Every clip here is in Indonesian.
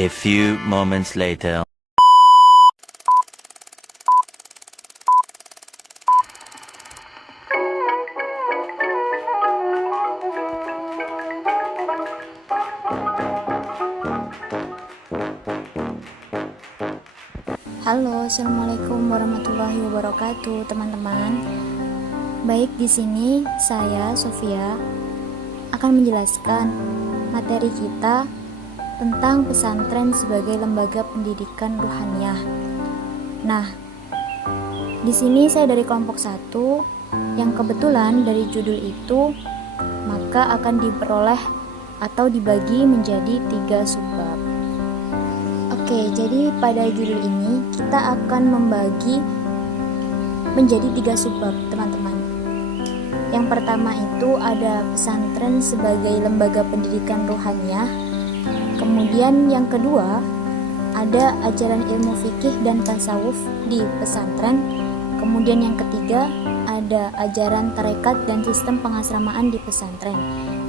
A few moments later. Halo, assalamualaikum warahmatullahi wabarakatuh, teman-teman. Baik, di sini saya Sofia akan menjelaskan materi kita tentang pesantren sebagai lembaga pendidikan ruhaniyah. Nah, di sini saya dari kelompok 1 yang kebetulan dari judul itu maka akan diperoleh atau dibagi menjadi 3 subbab. Oke, jadi pada judul ini kita akan membagi menjadi 3 subbab, teman-teman. Yang pertama itu ada pesantren sebagai lembaga pendidikan ruhaniyah. Kemudian yang kedua ada ajaran ilmu fikih dan tasawuf di pesantren. Kemudian yang ketiga ada ajaran tarekat dan sistem pengasramaan di pesantren,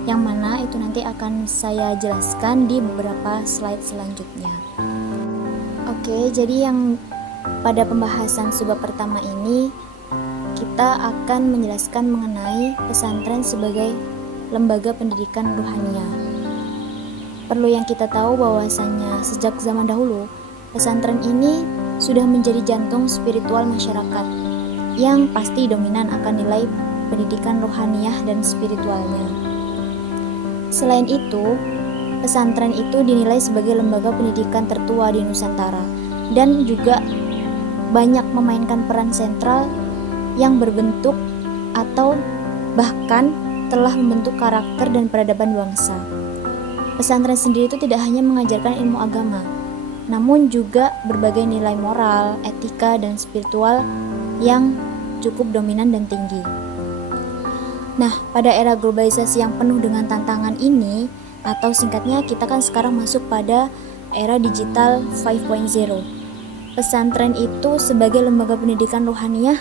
yang mana itu nanti akan saya jelaskan di beberapa slide selanjutnya. Oke, jadi yang pada pembahasan subbab pertama ini kita akan menjelaskan mengenai pesantren sebagai lembaga pendidikan ruhaniyah. Perlu yang kita tahu bahwasanya sejak zaman dahulu pesantren ini sudah menjadi jantung spiritual masyarakat yang pasti dominan akan nilai pendidikan ruhaniyah dan spiritualnya. Selain itu, pesantren itu dinilai sebagai lembaga pendidikan tertua di Nusantara dan juga banyak memainkan peran sentral yang berbentuk atau bahkan telah membentuk karakter dan peradaban bangsa. Pesantren sendiri itu tidak hanya mengajarkan ilmu agama, namun juga berbagai nilai moral, etika, dan spiritual yang cukup dominan dan tinggi. Nah, pada era globalisasi yang penuh dengan tantangan ini, atau singkatnya kita kan sekarang masuk pada era digital 5.0. Pesantren itu sebagai lembaga pendidikan ruhaniyah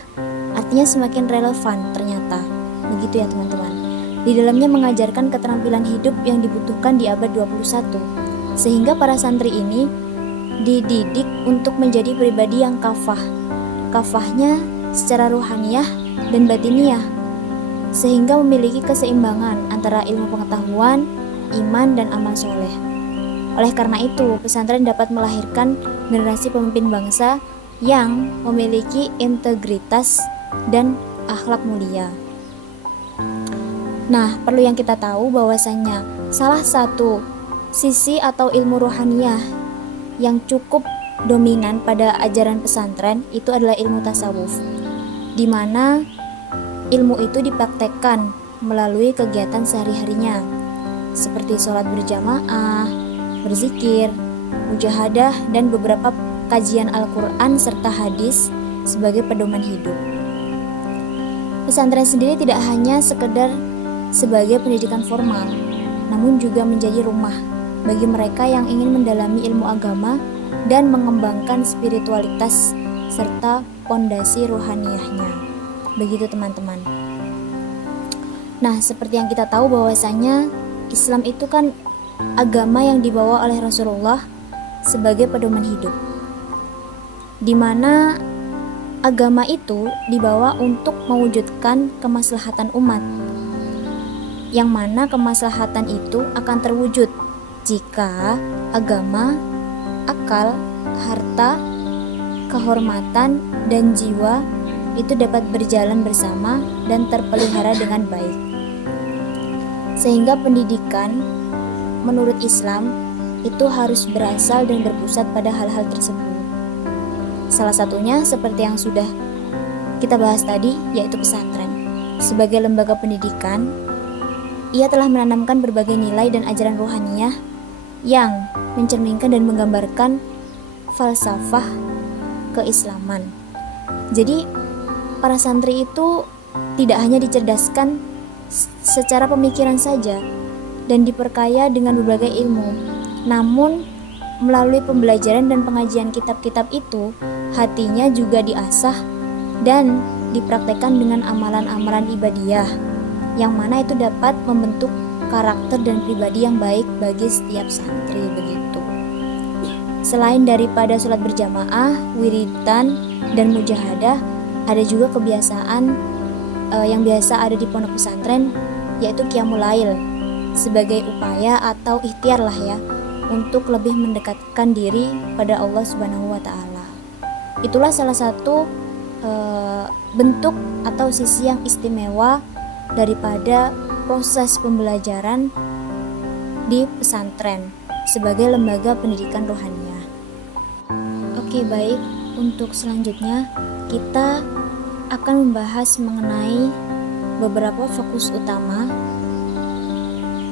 artinya semakin relevan ternyata. Begitu ya teman-teman. Di dalamnya mengajarkan keterampilan hidup yang dibutuhkan di abad 21. Sehingga para santri ini dididik untuk menjadi pribadi yang kafah. Kafahnya secara ruhaniyah dan batiniyah. Sehingga memiliki keseimbangan antara ilmu pengetahuan, iman, dan amal soleh. Oleh karena itu, pesantren dapat melahirkan generasi pemimpin bangsa yang memiliki integritas dan akhlak mulia. Nah, perlu yang kita tahu bahwasanya salah satu sisi atau ilmu rohaniyah yang cukup dominan pada ajaran pesantren itu adalah ilmu tasawuf, di mana ilmu itu dipraktekkan melalui kegiatan sehari-harinya seperti sholat berjamaah, berzikir, mujahadah, dan beberapa kajian Al-Quran serta hadis sebagai pedoman hidup. Pesantren sendiri tidak hanya sekedar sebagai pendidikan formal, namun juga menjadi rumah bagi mereka yang ingin mendalami ilmu agama dan mengembangkan spiritualitas serta pondasi rohaniyahnya. Begitu teman-teman. Nah, seperti yang kita tahu bahwasanya Islam itu kan agama yang dibawa oleh Rasulullah sebagai pedoman hidup, di mana agama itu dibawa untuk mewujudkan kemaslahatan umat, yang mana kemaslahatan itu akan terwujud jika agama, akal, harta, kehormatan, dan jiwa itu dapat berjalan bersama dan terpelihara dengan baik. Sehingga pendidikan menurut Islam itu harus berasal dan berpusat pada hal-hal tersebut. Salah satunya seperti yang sudah kita bahas tadi, yaitu pesantren. Sebagai lembaga pendidikan, ia telah menanamkan berbagai nilai dan ajaran rohaniyah yang mencerminkan dan menggambarkan falsafah keislaman. Jadi, para santri itu tidak hanya dicerdaskan secara pemikiran saja dan diperkaya dengan berbagai ilmu, namun melalui pembelajaran dan pengajian kitab-kitab itu, hatinya juga diasah dan dipraktekkan dengan amalan-amalan ibadiyah, yang mana itu dapat membentuk karakter dan pribadi yang baik bagi setiap santri begitu. Selain daripada sholat berjamaah, wiridan, dan mujahadah, ada juga kebiasaan yang biasa ada di pondok pesantren, yaitu qiyamul lail, sebagai upaya atau ikhtiar lah ya, untuk lebih mendekatkan diri pada Allah Subhanahu wa Ta'ala. Itulah salah satu bentuk atau sisi yang istimewa daripada proses pembelajaran di pesantren sebagai lembaga pendidikan rohaniah. Oke, baik, untuk selanjutnya kita akan membahas mengenai beberapa fokus utama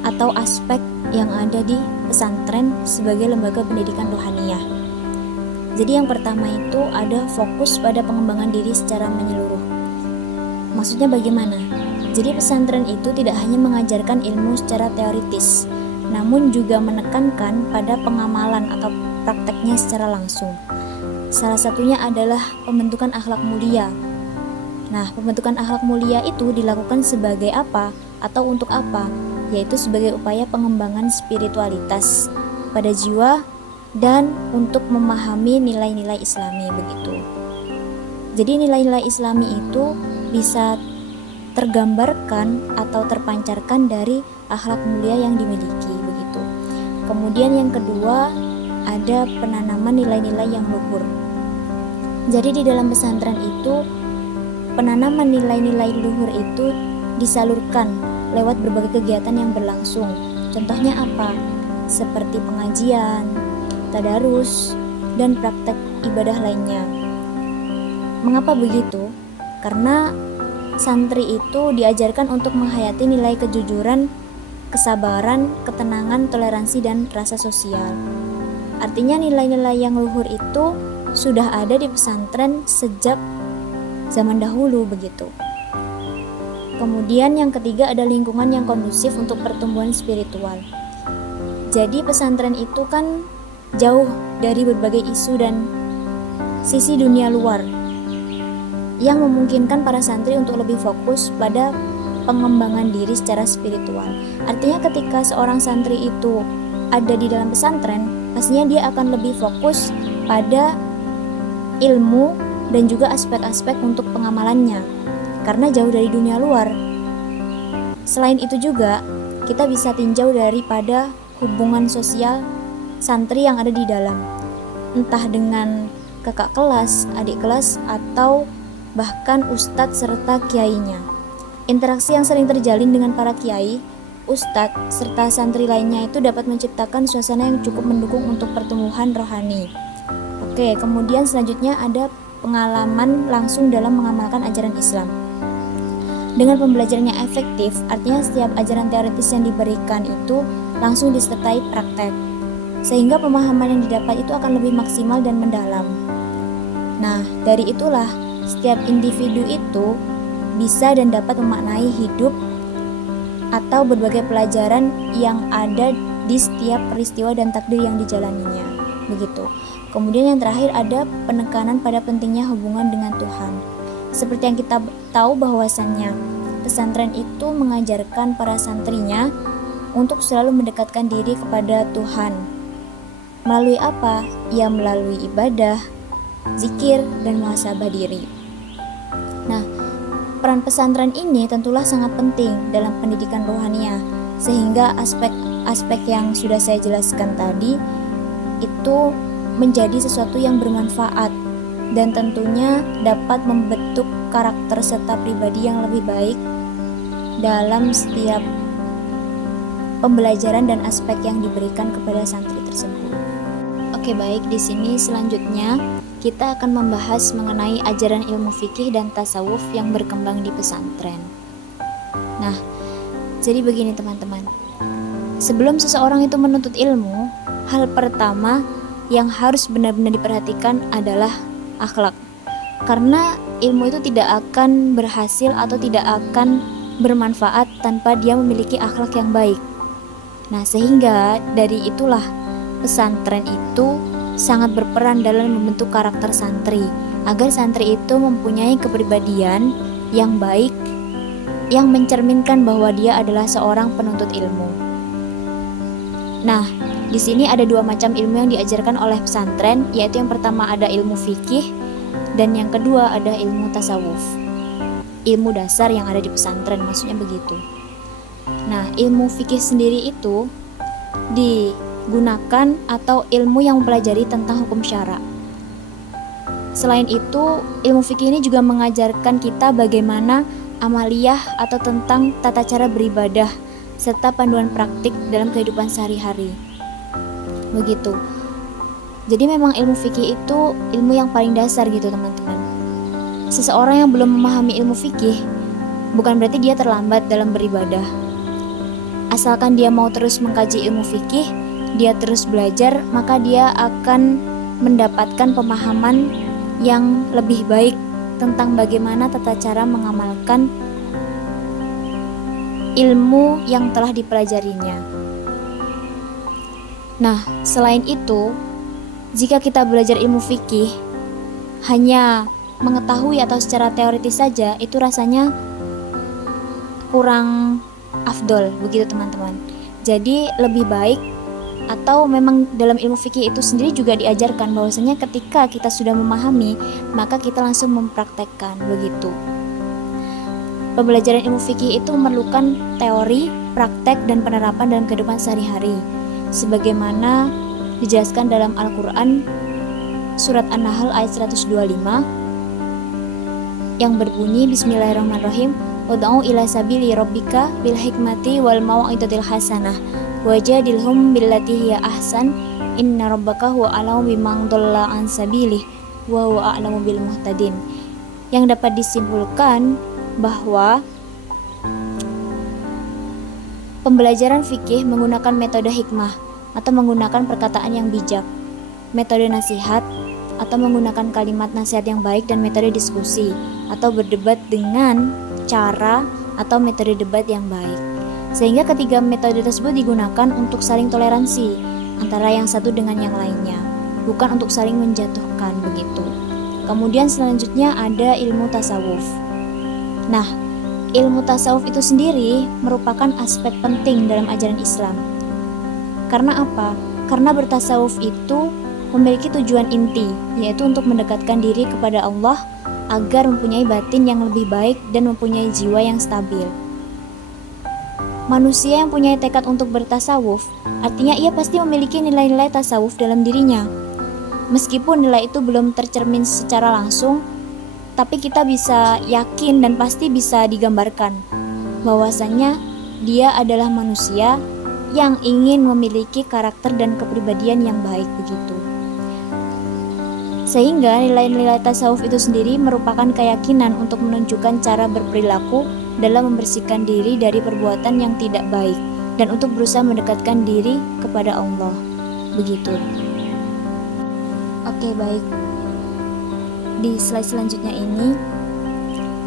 atau aspek yang ada di pesantren sebagai lembaga pendidikan rohaniah. Jadi yang pertama itu ada fokus pada pengembangan diri secara menyeluruh. Maksudnya bagaimana? Jadi pesantren itu tidak hanya mengajarkan ilmu secara teoritis, namun juga menekankan pada pengamalan atau prakteknya secara langsung. Salah satunya adalah pembentukan akhlak mulia. Nah, pembentukan akhlak mulia itu dilakukan sebagai apa atau untuk apa? Yaitu sebagai upaya pengembangan spiritualitas pada jiwa dan untuk memahami nilai-nilai Islami begitu. Jadi nilai-nilai Islami itu bisa tergambarkan atau terpancarkan dari akhlak mulia yang dimiliki begitu. Kemudian yang kedua ada penanaman nilai-nilai yang luhur. Jadi di dalam pesantren itu penanaman nilai-nilai luhur itu disalurkan lewat berbagai kegiatan yang berlangsung. Contohnya apa? Seperti pengajian, tadarus, dan praktek ibadah lainnya. Mengapa begitu? Karena santri itu diajarkan untuk menghayati nilai kejujuran, kesabaran, ketenangan, toleransi, dan rasa sosial. Artinya nilai-nilai yang luhur itu sudah ada di pesantren sejak zaman dahulu begitu. Kemudian yang ketiga ada lingkungan yang kondusif untuk pertumbuhan spiritual. Jadi pesantren itu kan jauh dari berbagai isu dan sisi dunia luar yang memungkinkan para santri untuk lebih fokus pada pengembangan diri secara spiritual. Artinya ketika seorang santri itu ada di dalam pesantren, pastinya dia akan lebih fokus pada ilmu dan juga aspek-aspek untuk pengamalannya karena jauh dari dunia luar. Selain itu juga kita bisa tinjau daripada hubungan sosial santri yang ada di dalam, entah dengan kakak kelas, adik kelas, atau bahkan ustadz serta kiainya. Interaksi yang sering terjalin dengan para kiai, ustadz, serta santri lainnya itu dapat menciptakan suasana yang cukup mendukung untuk pertumbuhan rohani. Oke, kemudian selanjutnya ada pengalaman langsung dalam mengamalkan ajaran Islam. Dengan pembelajaran yang efektif, artinya setiap ajaran teoritis yang diberikan itu langsung disertai praktek, sehingga pemahaman yang didapat itu akan lebih maksimal dan mendalam. Nah, dari itulah setiap individu itu bisa dan dapat memaknai hidup atau berbagai pelajaran yang ada di setiap peristiwa dan takdir yang dijalaninya. Begitu. Kemudian yang terakhir ada penekanan pada pentingnya hubungan dengan Tuhan. Seperti yang kita tahu bahwasannya pesantren itu mengajarkan para santrinya untuk selalu mendekatkan diri kepada Tuhan. Melalui apa? Ya melalui ibadah, zikir, dan muhasabah diri. Nah, peran pesantren ini tentulah sangat penting dalam pendidikan rohaniah, sehingga aspek-aspek yang sudah saya jelaskan tadi itu menjadi sesuatu yang bermanfaat dan tentunya dapat membentuk karakter serta pribadi yang lebih baik dalam setiap pembelajaran dan aspek yang diberikan kepada santri tersebut. Oke, baik, di sini selanjutnya kita akan membahas mengenai ajaran ilmu fikih dan tasawuf yang berkembang di pesantren. Nah, jadi begini teman-teman. Sebelum seseorang itu menuntut ilmu, hal pertama yang harus benar-benar diperhatikan adalah akhlak. Karena ilmu itu tidak akan berhasil atau tidak akan bermanfaat tanpa dia memiliki akhlak yang baik. Nah, sehingga dari itulah pesantren itu sangat berperan dalam membentuk karakter santri, agar santri itu mempunyai kepribadian yang baik, yang mencerminkan bahwa dia adalah seorang penuntut ilmu. Nah, Di sini ada dua macam ilmu yang diajarkan oleh pesantren, yaitu yang pertama ada ilmu fikih dan yang kedua ada ilmu tasawuf. Ilmu dasar yang ada di pesantren, maksudnya begitu. Nah, ilmu fikih sendiri itu digunakan atau ilmu yang mempelajari tentang hukum syara. Selain itu, ilmu fikih ini juga mengajarkan kita bagaimana amaliyah atau tentang tata cara beribadah serta panduan praktik dalam kehidupan sehari-hari. Begitu. Jadi memang ilmu fikih itu ilmu yang paling dasar gitu teman-teman. Seseorang yang belum memahami ilmu fikih bukan berarti dia terlambat dalam beribadah. Asalkan dia mau terus mengkaji ilmu fikih, dia terus belajar, maka dia akan mendapatkan pemahaman yang lebih baik tentang bagaimana tata cara mengamalkan ilmu yang telah dipelajarinya. Nah, selain itu, jika kita belajar ilmu fikih hanya mengetahui atau secara teoritis saja, itu rasanya kurang afdol, begitu teman-teman. Jadi lebih baik, atau memang dalam ilmu fikih itu sendiri juga diajarkan bahwasanya ketika kita sudah memahami, maka kita langsung mempraktekkan, begitu. Pembelajaran ilmu fikih itu memerlukan teori, praktek, dan penerapan dalam kehidupan sehari-hari, sebagaimana dijelaskan dalam Al-Quran surat An-Nahl ayat 125 yang berbunyi Bismillahirrahmanirrahim, Ud'u ila sabili rabbika bil hikmati wal mau'izatil hasanah wajadilhum billati hiya ahsan inna rabbaka huwa a'lamu biman dhalla an sabilih wa huwa a'lamu bil muhtadin. Yang dapat disimpulkan bahwa pembelajaran fikih menggunakan metode hikmah atau menggunakan perkataan yang bijak, metode nasihat atau menggunakan kalimat nasihat yang baik, dan metode diskusi atau berdebat dengan cara atau metode debat yang baik. Sehingga ketiga metode tersebut digunakan untuk saling toleransi antara yang satu dengan yang lainnya, bukan untuk saling menjatuhkan, begitu. Kemudian selanjutnya ada ilmu tasawuf. Nah, ilmu tasawuf itu sendiri merupakan aspek penting dalam ajaran Islam. Karena apa? Karena bertasawuf itu memiliki tujuan inti, yaitu untuk mendekatkan diri kepada Allah agar mempunyai batin yang lebih baik dan mempunyai jiwa yang stabil. Manusia yang punya tekad untuk bertasawuf, artinya ia pasti memiliki nilai-nilai tasawuf dalam dirinya. Meskipun nilai itu belum tercermin secara langsung, tapi kita bisa yakin dan pasti bisa digambarkan bahwasannya dia adalah manusia yang ingin memiliki karakter dan kepribadian yang baik, begitu. Sehingga nilai-nilai tasawuf itu sendiri merupakan keyakinan untuk menunjukkan cara berperilaku dalam membersihkan diri dari perbuatan yang tidak baik dan untuk berusaha mendekatkan diri kepada Allah, begitu. Oke, baik. Di slide selanjutnya ini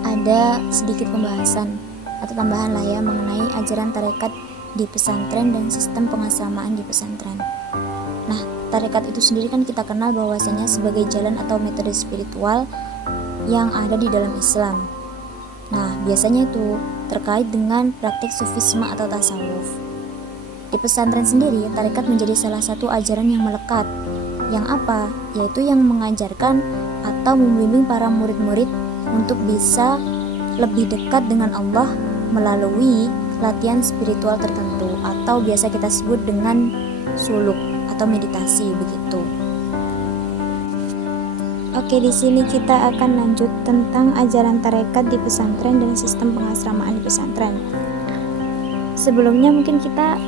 ada sedikit pembahasan atau tambahan lah ya mengenai ajaran tarekat di pesantren dan sistem pengasamaan di pesantren. Nah, tarekat itu sendiri kan kita kenal bahwasanya sebagai jalan atau metode spiritual yang ada di dalam Islam. Nah, biasanya itu terkait dengan praktik sufisme atau tasawuf. Di pesantren sendiri, tarekat menjadi salah satu ajaran yang melekat. Yang apa? Yaitu yang mengajarkan atau membimbing para murid-murid untuk bisa lebih dekat dengan Allah melalui latihan spiritual tertentu atau biasa kita sebut dengan suluk atau meditasi, begitu. Oke, di sini kita akan lanjut tentang ajaran tarekat di pesantren dan sistem pengasramaan di pesantren. Sebelumnya mungkin kita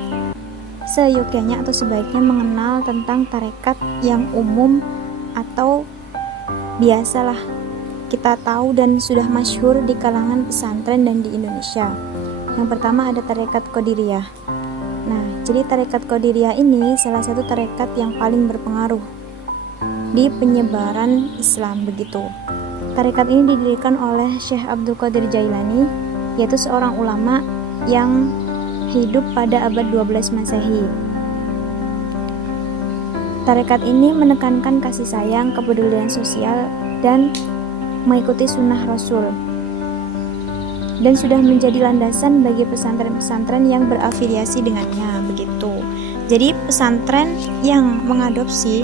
seyogyanya atau sebaiknya mengenal tentang tarekat yang umum atau biasalah kita tahu dan sudah masyhur di kalangan pesantren dan di Indonesia. Yang pertama ada tarekat Qadiriyah. Nah, jadi tarekat Qadiriyah ini salah satu tarekat yang paling berpengaruh di penyebaran Islam, begitu. Tarekat ini didirikan oleh Syekh Abdul Qadir Jailani, yaitu seorang ulama yang hidup pada abad 12 Masehi. Tarekat ini menekankan kasih sayang, kepedulian sosial, dan mengikuti sunnah Rasul, dan sudah menjadi landasan bagi pesantren-pesantren yang berafiliasi dengannya, begitu. Jadi pesantren yang mengadopsi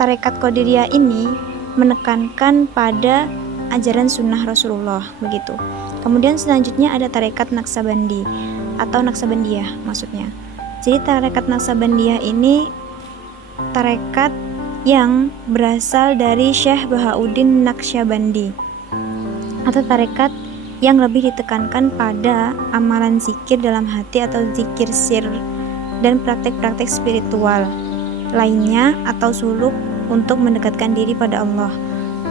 tarekat Qadiriyah ini menekankan pada ajaran sunnah Rasulullah begitu. Kemudian selanjutnya ada tarekat Naksabandi atau Naksabandiyah maksudnya. Jadi tarekat Naksabandiyah ini tarekat yang berasal dari Syekh Bahauddin Naqsyabandi, atau tarekat yang lebih ditekankan pada amalan zikir dalam hati atau zikir sir dan praktek-praktek spiritual lainnya atau suluk untuk mendekatkan diri pada Allah.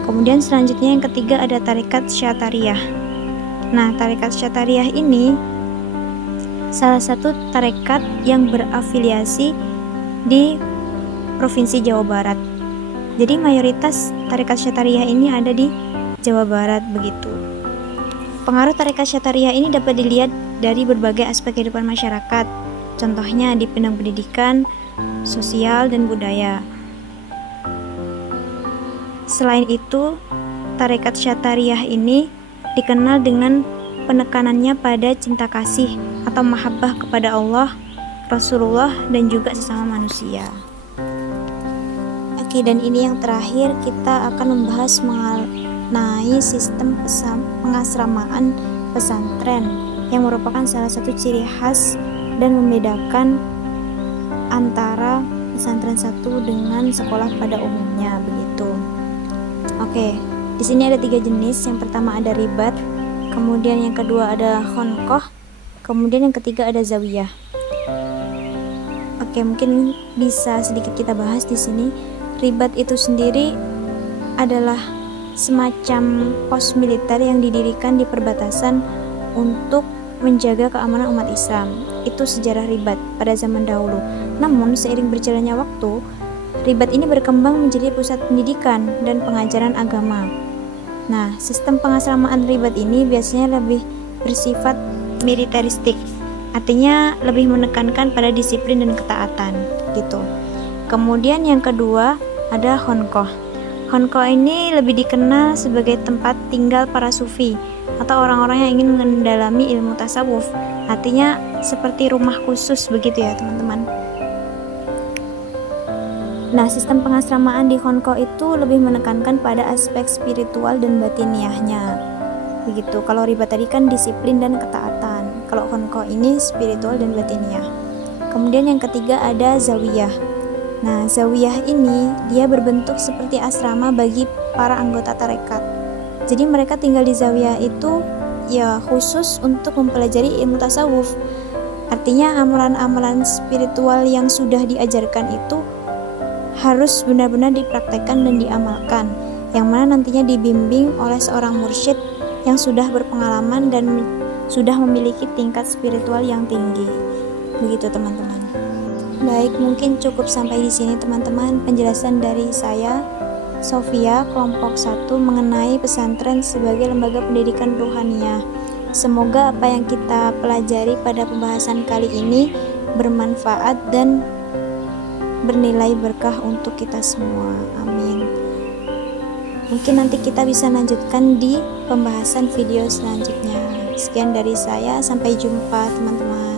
Kemudian selanjutnya yang ketiga ada tarekat Syatariyah. Nah, tarekat Syatariyah ini salah satu tarekat yang berafiliasi di Provinsi Jawa Barat. Jadi mayoritas tarekat Syatariyah ini ada di Jawa Barat begitu. Pengaruh tarekat Syatariyah ini dapat dilihat dari berbagai aspek kehidupan masyarakat. Contohnya di bidang pendidikan, sosial, dan budaya. Selain itu, tarekat Syatariyah ini dikenal dengan penekanannya pada cinta kasih atau mahabbah kepada Allah, Rasulullah, dan juga sesama manusia. Oke, dan ini yang terakhir, kita akan membahas mengenai sistem pengasramaan pesantren yang merupakan salah satu ciri khas dan membedakan antara pesantren satu dengan sekolah pada umumnya begitu. Oke, di sini ada 3 jenis. Yang pertama ada ribat, kemudian yang kedua ada khonqoh, kemudian yang ketiga ada zawiyah. Oke, mungkin bisa sedikit kita bahas di sini. Ribat itu sendiri adalah semacam pos militer yang didirikan di perbatasan untuk menjaga keamanan umat Islam. Itu sejarah ribat pada zaman dahulu. Namun seiring berjalannya waktu, ribat ini berkembang menjadi pusat pendidikan dan pengajaran agama. Nah, sistem pengasramaan ribat ini biasanya lebih bersifat militeristik, artinya lebih menekankan pada disiplin dan ketaatan gitu. Kemudian yang kedua ada khonqoh. Khonqoh ini lebih dikenal sebagai tempat tinggal para sufi atau orang-orang yang ingin mendalami ilmu tasawuf, artinya seperti rumah khusus begitu ya teman-teman. Nah, sistem pengasramaan di khonqoh itu lebih menekankan pada aspek spiritual dan batiniahnya begitu. Kalau ribat tadi kan disiplin dan ketaatan, kalau khonqoh ini spiritual dan batiniah. Kemudian yang ketiga ada zawiyah. Nah, zawiyah ini dia berbentuk seperti asrama bagi para anggota tarekat. Jadi mereka tinggal di zawiyah itu ya khusus untuk mempelajari ilmu tasawuf. Artinya amalan-amalan spiritual yang sudah diajarkan itu harus benar-benar dipraktekkan dan diamalkan, yang mana nantinya dibimbing oleh seorang mursyid yang sudah berpengalaman dan sudah memiliki tingkat spiritual yang tinggi. Begitu teman-teman. Baik, mungkin cukup sampai di sini teman-teman penjelasan dari saya, Sofia, kelompok 1 mengenai pesantren sebagai lembaga pendidikan ruhaniyah. Semoga apa yang kita pelajari pada pembahasan kali ini bermanfaat dan bernilai berkah untuk kita semua. Amin. Mungkin nanti kita bisa lanjutkan di pembahasan video selanjutnya. Sekian dari saya, sampai jumpa teman-teman.